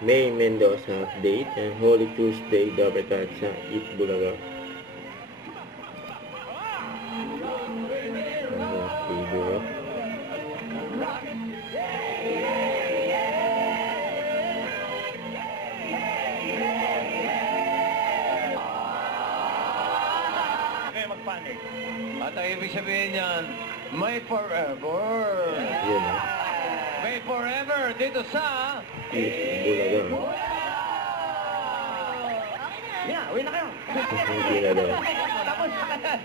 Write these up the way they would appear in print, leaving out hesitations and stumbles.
May Mendoza update and Holy Tuesday dapat sa Eat Bulaga. Video. Kayo magpanik. At ang ibig sabihin niyan, may forever. Yun ha. May forever dito sa... Eat Bulaga. Yeah, uwi na kayo. Hindi na daw. Tapos,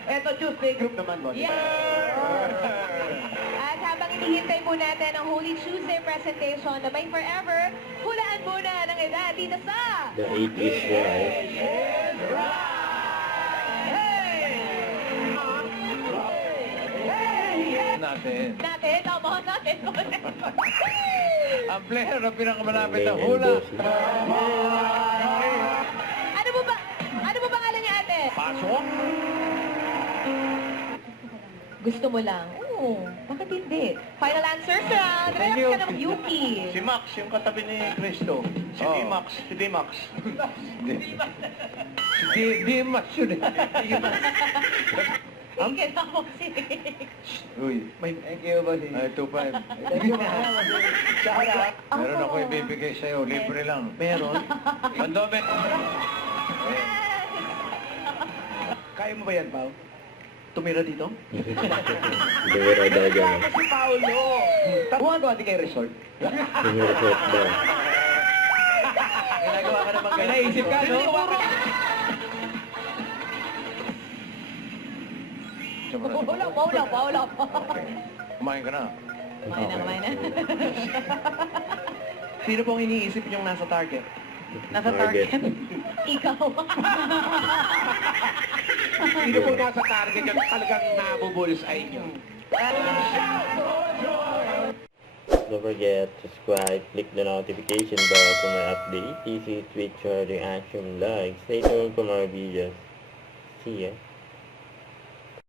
eto Tuesday group naman, boss. At habang hinihintay po natin ang Holy Tuesday presentation na may forever, hulaan muna ng edad dito sa... The 8 is right. Natin. Natin, tama natin. Ang player na pinakamalapit na May hula. Mendoza. Ano po pangalan niya, ate? Pasok. Gusto mo lang. Oo, bakit hindi? Final answer, sir. Direct ka ng Yuki. Si Max, yung katabi ni Cristo. Si Oh. D-Max. Si D-Max. Di-match yun eh. Sige na po si... Uy. Thank you, boss. Ay, 2-5. Thank you, boss. Shout out. Meron ako ibibigay sa'yo. Libre lang. Meron? Pandome. Kaya mo ba yan, Pao? Tumira dito? Dura daw dyan. Si Paolo! Gumagawa din kayo resort? Sumusot daw. Ginagawa ka naman ganyan. Naisip ka, no? Wala. Kumain ka na. Kumain na. Sino pong iniisip yung nasa target? Nasa target. Ikaw. Sino pong nasa target yung talagang nabubulis ay inyo? Don't forget to subscribe, click the notification bell for my update, easy Twitch or reaction like. Stay tuned for more videos. See ya.